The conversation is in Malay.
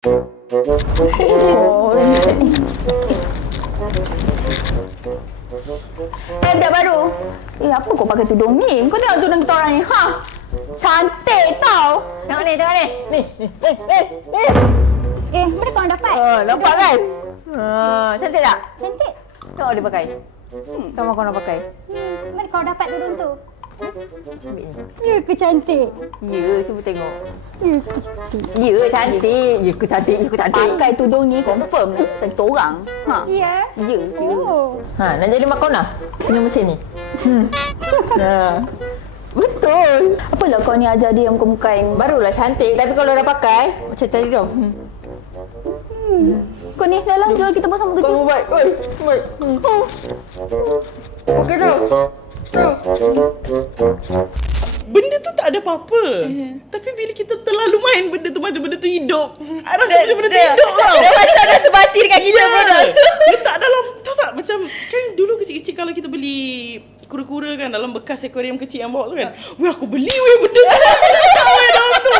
Oh, budak baru. Apa kau pakai tudung ni? Kau tengok tudung kita orang ni. Ha? Cantik tau. Tengok ni, tengok ni. Ni. Mana kau dapat? Nampak kan? Cantik tak? Cantik. Tengok dia pakai. Tengok kau nak pakai. Mana kau dapat tudung tu? Ambil ni. Ya ke cantik? Ya, cuba tengok. Ya ke cantik? Ya, cantik. Ya, ke cantik. Ya, ke cantik. Pakai tudung ni confirm cantik orang. Ha? Ya. Ya, ya. Oh. Ha, nak jadi makona? Kena macam ni. Betul. Apalah kau ni ajar dia muka-muka yang barulah cantik, tapi kalau dah pakai macam tadi tu. Kau ni dah lah, jom kita pasang muka kecil. Baik. Baik. Okey tu. Benda tu tak ada apa-apa. Tapi bila kita terlalu main benda tu macam benda tu hidup. Rasa macam benda tu hidup tau. Dia macam dah sebati dengan kita pun dah. Letak dalam, tahu tak macam kan dulu kecil-kecil kalau kita beli kura-kura kan dalam bekas akuarium kecil yang bawa tu kan. Weh aku beli benda tu. Letak dalam tu.